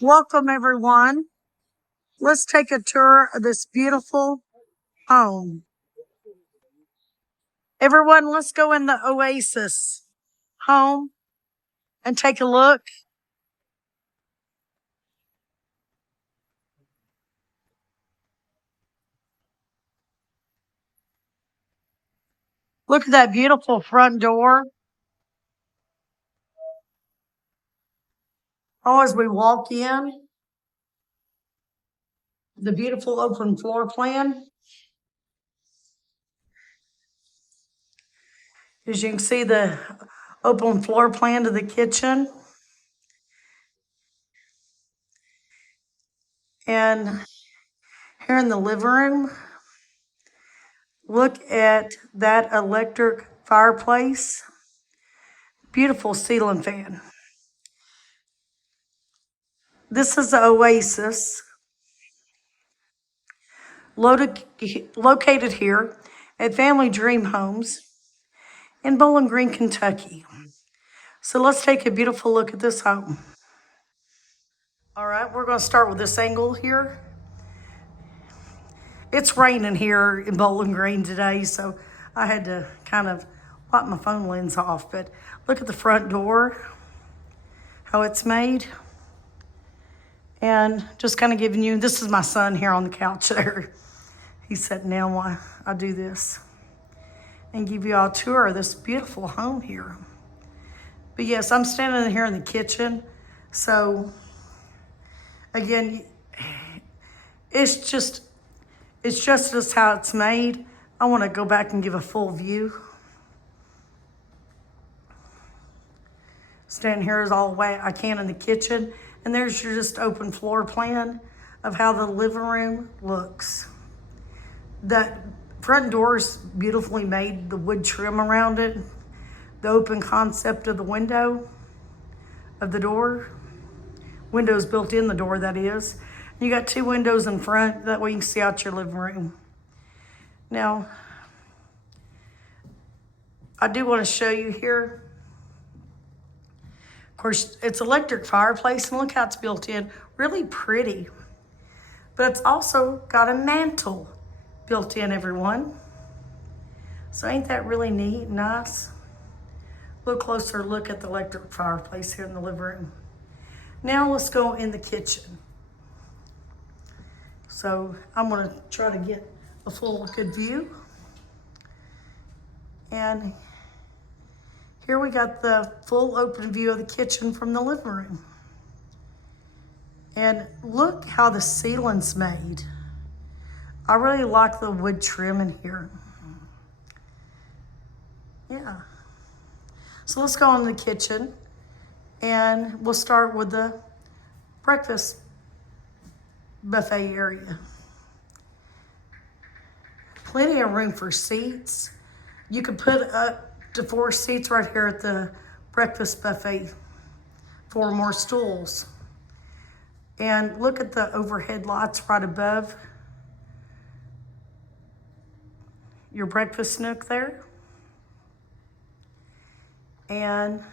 Welcome, everyone. Let's take a tour of this beautiful home. Everyone, let's go in the Oasis home and take a look. Look at that beautiful front door. Oh, as we walk in, the beautiful open floor plan. As you can see, the open floor plan to the kitchen. And here in the living room, look at that electric fireplace. Beautiful ceiling fan. This is the Oasis, located here at Family Dream Homes in Bowling Green, Kentucky. So let's take a beautiful look at this home. All right, we're going to start with this angle here. It's raining here in Bowling Green today, so I had to kind of wipe my phone lens off. But look at the front door, how it's made. And just kind of giving you, this is my son here on the couch there. He's sitting down while I do this and give you all a tour of this beautiful home here. But yes, I'm standing here in the kitchen. So again, it's just as how it's made. I want to go back and give a full view. Standing here as all the way I can in the kitchen. And there's your just open floor plan of how the living room looks. That front door is beautifully made, the wood trim around it, the open concept of the window, of the door. Windows built in the door, that is. You got two windows in front, that way you can see out your living room. Now, I do want to show you here. Of course, it's electric fireplace, and look how it's built in. Really pretty. But it's also got a mantle built in, everyone. So ain't that really neat and nice? A little closer look at the electric fireplace here in the living room. Now let's go in the kitchen. So I'm gonna try to get a full good view. And here we got the full open view of the kitchen from the living room. And look how the ceiling's made. I really like the wood trim in here. Yeah. So let's go in the kitchen and we'll start with the breakfast buffet area. Plenty of room for seats. You could put up to 4 seats right here at the breakfast buffet, 4 more stools. And look at the overhead lights right above your breakfast nook there. And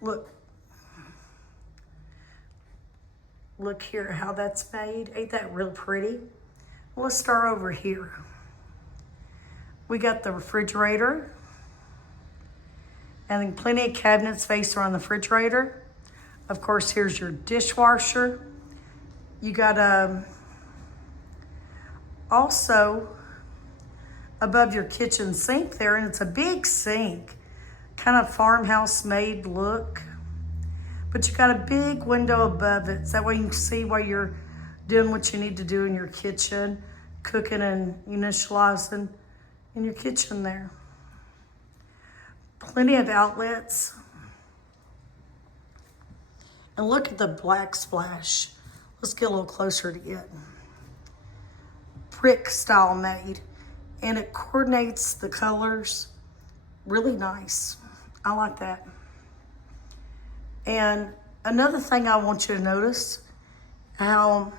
look here how that's made. Ain't that real pretty? Let's start over here. We got the refrigerator and then plenty of cabinet space around the refrigerator. Of course, here's your dishwasher. You got also above your kitchen sink there, and it's a big sink, kind of farmhouse made look. But you got a big window above it, so that way you can see while you're doing what you need to do in your kitchen, cooking and initializing in your kitchen there. Plenty of outlets. And look at the black splash. Let's get a little closer to it. Brick style made. And it coordinates the colors really nice. I like that. And another thing I want you to notice, how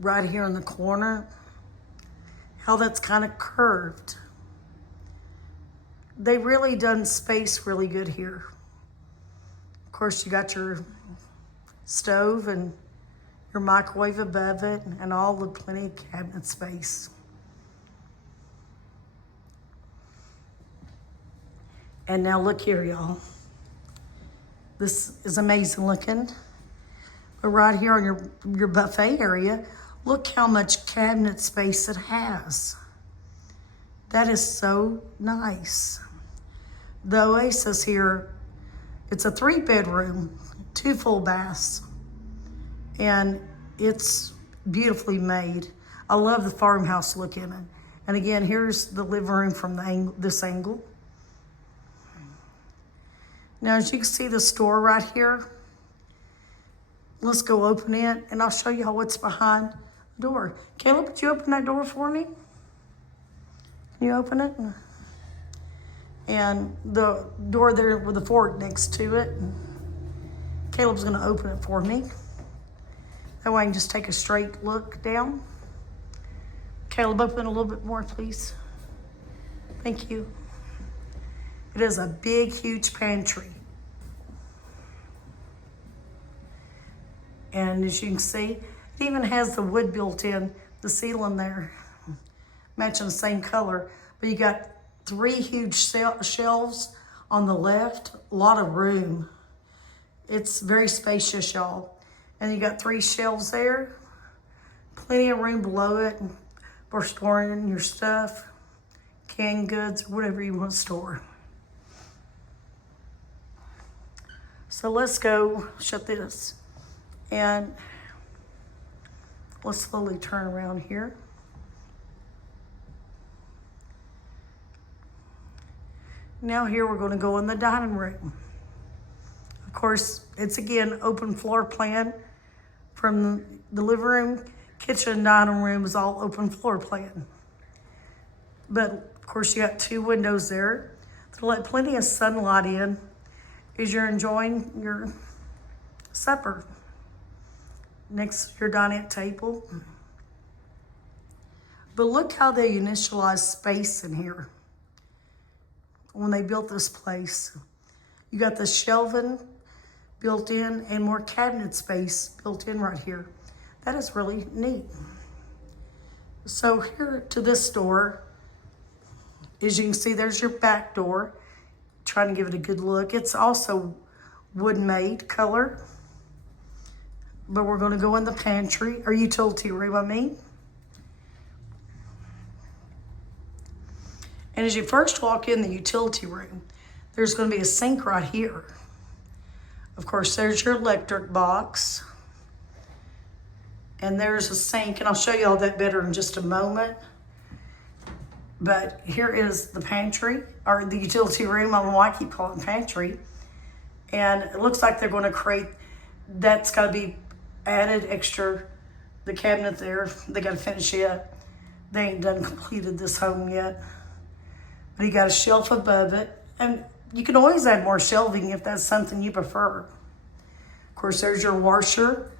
right here in the corner, how that's kind of curved. they really done space really good here. Of course, you got your stove and your microwave above it and all the plenty of cabinet space. And now look here, y'all. This is amazing looking. But right here on your buffet area, look how much cabinet space it has. That is so nice. The Oasis here, it's a 3-bedroom, 2 full baths, and it's beautifully made. I love the farmhouse look in it. And again, here's the living room from this angle. Now, as you can see the store right here, let's go open it and I'll show you what's behind the door. Caleb, would you open that door for me? Can you open it? And the door there with the fork next to it. Caleb's gonna open it for me. That way I can just take a straight look down. Caleb, open a little bit more, please. Thank you. It is a big, huge pantry. And as you can see, it even has the wood built in, the ceiling there, matching the same color. But you got 3 huge shelves on the left, a lot of room. It's very spacious, y'all. And you got 3 shelves there, plenty of room below it for storing your stuff, canned goods, whatever you want to store. So let's go shut this. And let's slowly turn around here. Now here we're going to go in the dining room. Of course, it's again open floor plan from the living room, kitchen, dining room is all open floor plan. But of course you got 2 windows there to let plenty of sunlight in as you're enjoying your supper next to your dining table. But look how they initialized space in here when they built this place. You got the shelving built in and more cabinet space built in right here. That is really neat. So here to this door, as you can see, there's your back door. Trying to give it a good look. It's also wood-made color. But we're going to go in the pantry, or utility room, I mean. And as you first walk in the utility room, there's going to be a sink right here. Of course, there's your electric box. And there's a sink, and I'll show you all that better in just a moment. But here is the pantry, or the utility room. I don't know why I keep calling it pantry. And it looks like they're going to create, that's got to be added extra, the cabinet there. They got to finish it. They ain't done completed this home yet. But you got a shelf above it. And you can always add more shelving if that's something you prefer. Of course, there's your washer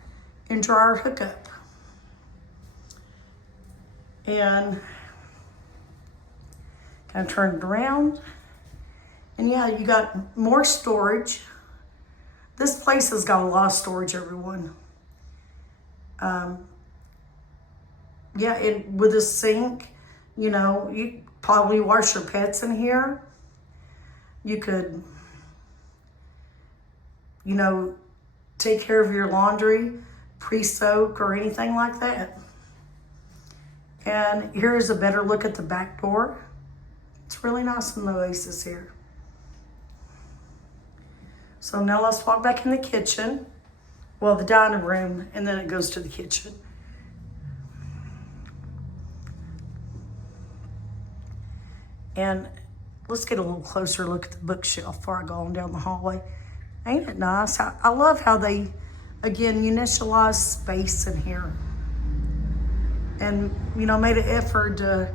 and dryer hookup. And kind of turn it around. And yeah, you got more storage. This place has got a lot of storage, everyone. Yeah, with a sink, you know, you probably wash your pets in here. You could, you know, take care of your laundry, pre-soak or anything like that. And here's a better look at the back door. It's really nice in the Oasis here. So now let's walk back in the kitchen. Well, the dining room, and then it goes to the kitchen. And let's get a little closer look at the bookshelf before I go on down the hallway. Ain't it nice? I love how they, again, initialize space in here. And, you know, made an effort to,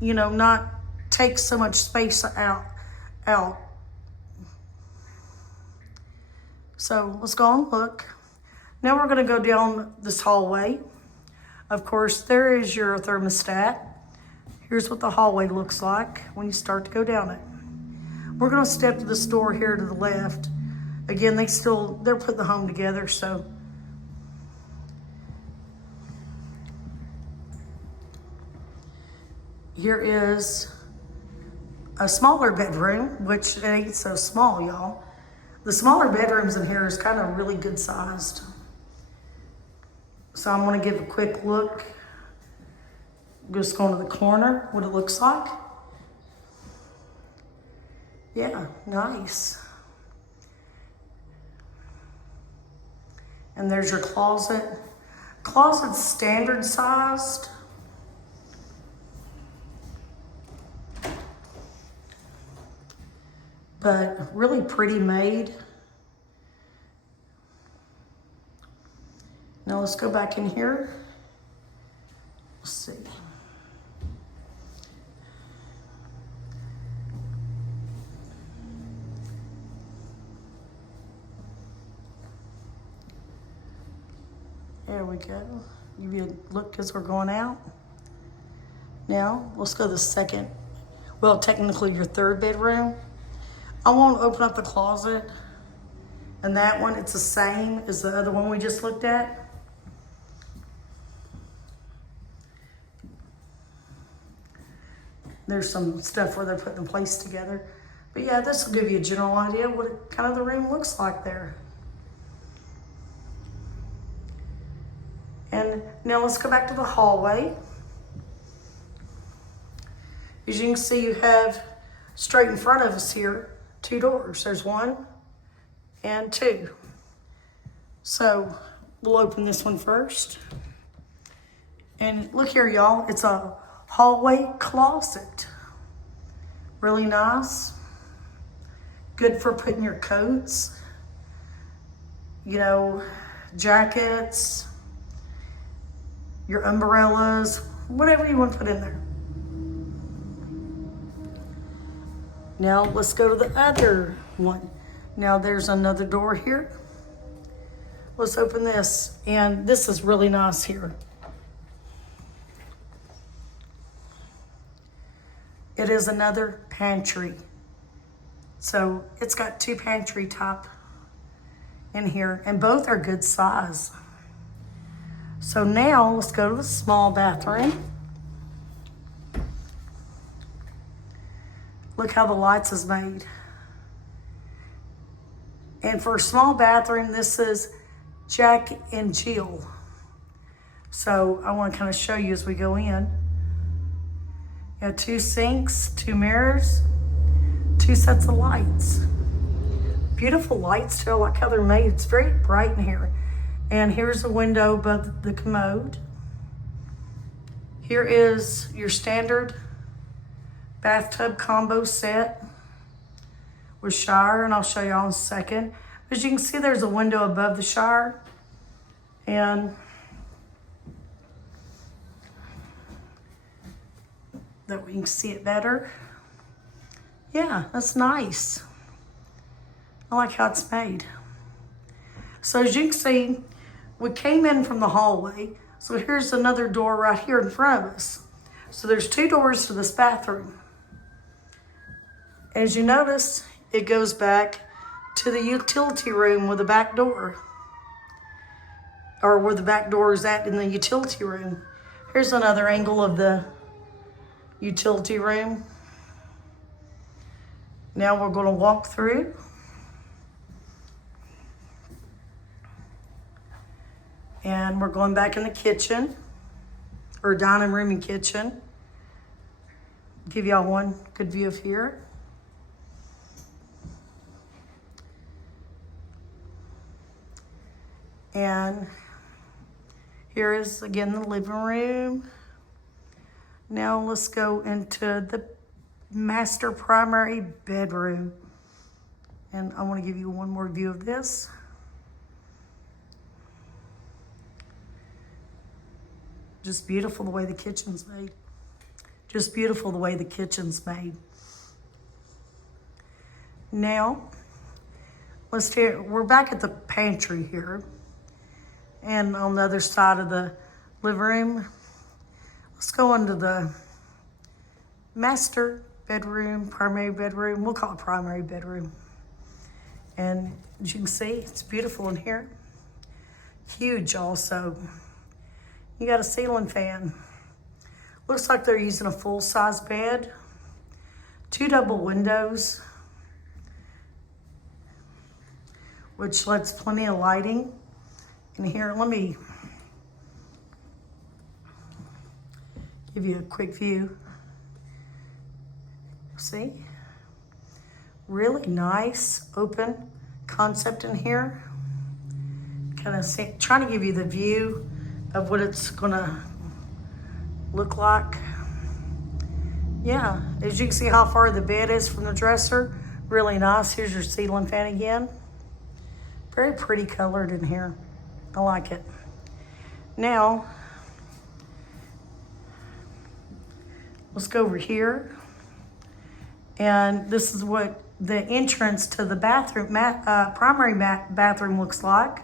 you know, not take so much space out. So let's go and look. Now we're gonna go down this hallway. Of course, there is your thermostat. Here's what the hallway looks like when you start to go down it. We're gonna step to this door here to the left. Again, they're putting the home together, so. Here is a smaller bedroom, which it ain't so small, y'all. The smaller bedrooms in here is kind of really good sized. So I'm gonna give a quick look. Just going to the corner, what it looks like. Yeah, nice. And there's your closet. Closet's standard sized. But really pretty made. Now let's go back in here. Let's see. There we go. Give you a look as we're going out. Now, let's go to the second, well, technically your third bedroom. I want to open up the closet. And that one, it's the same as the other one we just looked at. There's some stuff where they're putting the place together. But yeah, this will give you a general idea what kind of the room looks like there. And now let's go back to the hallway. As you can see, you have straight in front of us here, 2 doors. There's 1 and 2. So we'll open this one first. And look here, y'all, it's a hallway closet. Really nice. Good for putting your coats, you know, jackets, your umbrellas, whatever you want to put in there. Now let's go to the other one. Now there's another door here. Let's open this, and this is really nice here. It is another pantry. So it's got 2 pantry top in here, and both are good size. So now let's go to the small bathroom. Look how the lights is made. And for a small bathroom, this is Jack and Jill. So I want to kind of show you as we go in. You have 2 sinks, 2 mirrors, 2 sets of lights. Beautiful lights too. I like how they're made. It's very bright in here. And here's a window above the commode. Here is your standard bathtub combo set with shower, and I'll show you all in a second. As you can see, there's a window above the shower, and that we can see it better. Yeah, that's nice. I like how it's made. So as you can see, we came in from the hallway. So here's another door right here in front of us. So there's 2 doors to this bathroom. As you notice, it goes back to the utility room with a back door, or where the back door is at in the utility room. Here's another angle of the utility room. Now we're going to walk through. And we're going back in the kitchen, or dining room and kitchen. Give y'all one good view of here. And here is again the living room. Now let's go into the master primary bedroom. And I want to give you one more view of this. Just beautiful the way the kitchen's made. Just beautiful the way the kitchen's made. Now, we're back at the pantry here. And on the other side of the living room, let's go into the master bedroom, primary bedroom. We'll call it primary bedroom. And as you can see, it's beautiful in here. Huge also. You got a ceiling fan. Looks like they're using a full-size bed. 2 double windows, which lets plenty of lighting in here. Let me give you a quick view. See? Really nice, open concept in here. Kind of trying to give you the view of what it's gonna look like. Yeah, as you can see how far the bed is from the dresser. Really nice. Here's your ceiling fan again. Very pretty colored in here. I like it. Now, let's go over here. And this is what the entrance to the bathroom, primary bathroom looks like.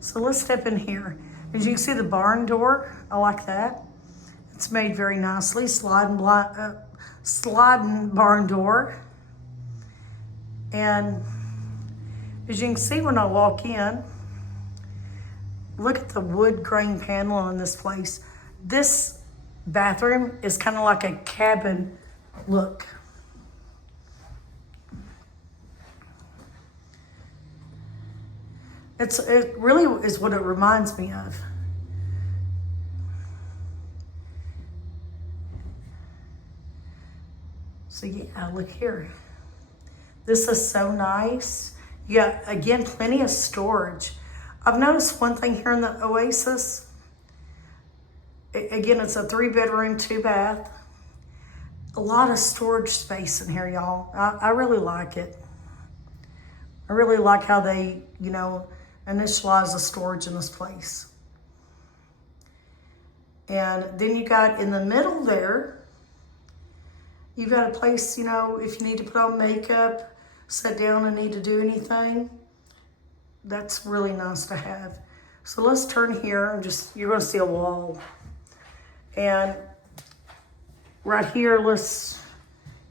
So let's step in here. As you can see the barn door, I like that. It's made very nicely, sliding barn door. And as you can see when I walk in, look at the wood grain panel in this place. This bathroom is kind of like a cabin look. It really is what it reminds me of. So yeah, look here. This is so nice. You got, again, plenty of storage. I've noticed one thing here in the Oasis. Again, it's a 3-bedroom, 2-bath. A lot of storage space in here, y'all. I really like it. I really like how they, initialize the storage in this place. And then you got in the middle there, you've got a place, if you need to put on makeup, sit down and need to do anything, that's really nice to have. So let's turn here and you're gonna see a wall. And right here, let's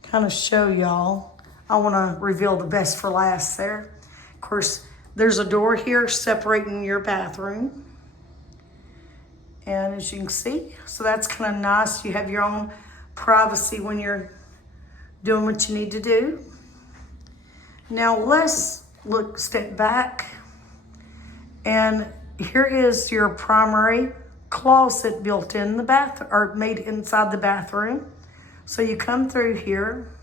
kind of show y'all. I wanna reveal the best for last there. Of course, there's a door here separating your bathroom. And as you can see, so that's kind of nice. You have your own privacy when you're doing what you need to do. Now let's step back. And here is your primary closet built in the bath, or made inside the bathroom. So you come through here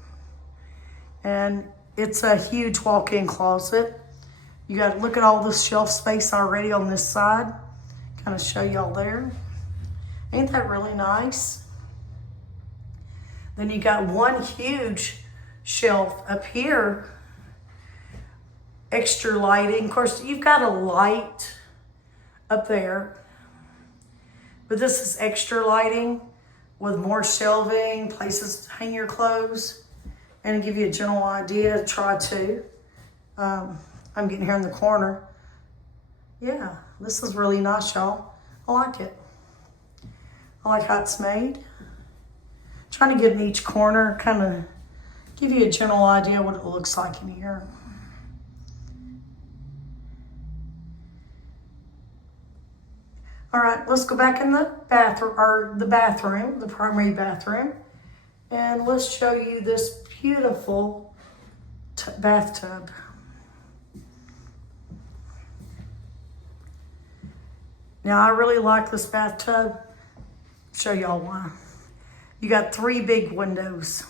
and it's a huge walk-in closet. You got to look at all this shelf space already on this side. Kind of show y'all there. Ain't that really nice? Then you got one huge shelf up here. Extra lighting. Of course, you've got a light up there. But this is extra lighting with more shelving, places to hang your clothes, and to give you a general idea, try to. I'm getting here in the corner. Yeah, this is really nice, y'all. I like it. I like how it's made. Trying to get in each corner, kind of give you a general idea what it looks like in here. All right, let's go back in the bathroom, the primary bathroom, and let's show you this beautiful bathtub. Now, I really like this bathtub. I'll show y'all why. You got 3 big windows.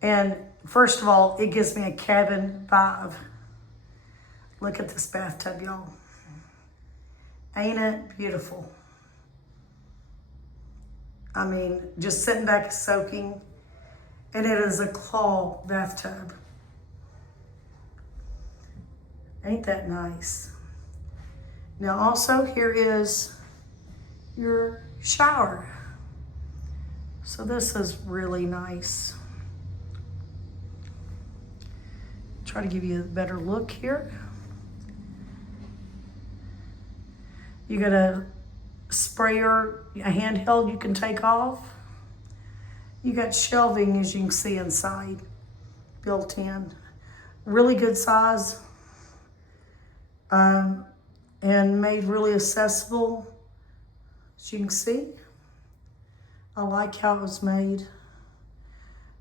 And first of all, it gives me a cabin vibe. Look at this bathtub, y'all. Ain't it beautiful? I mean, just sitting back and soaking. And it is a claw bathtub. Ain't that nice? Now also, here is your shower. So this is really nice. Try to give you a better look here. You got a sprayer, a handheld you can take off. You got shelving, as you can see inside, built in. Really good size, and made really accessible, as you can see. I like how it was made.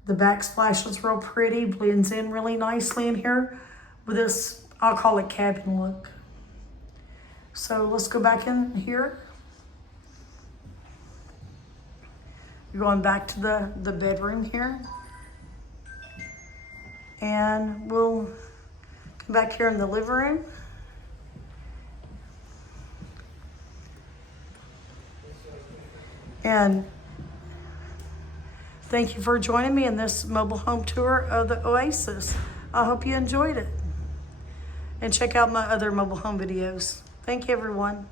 The backsplash is real pretty, blends in really nicely in here with this, I'll call it cabin look. So let's go back in here. You're going back to the bedroom here. And we'll come back here in the living room. And thank you for joining me in this mobile home tour of the Oasis. I hope you enjoyed it. And check out my other mobile home videos. Thank you, everyone.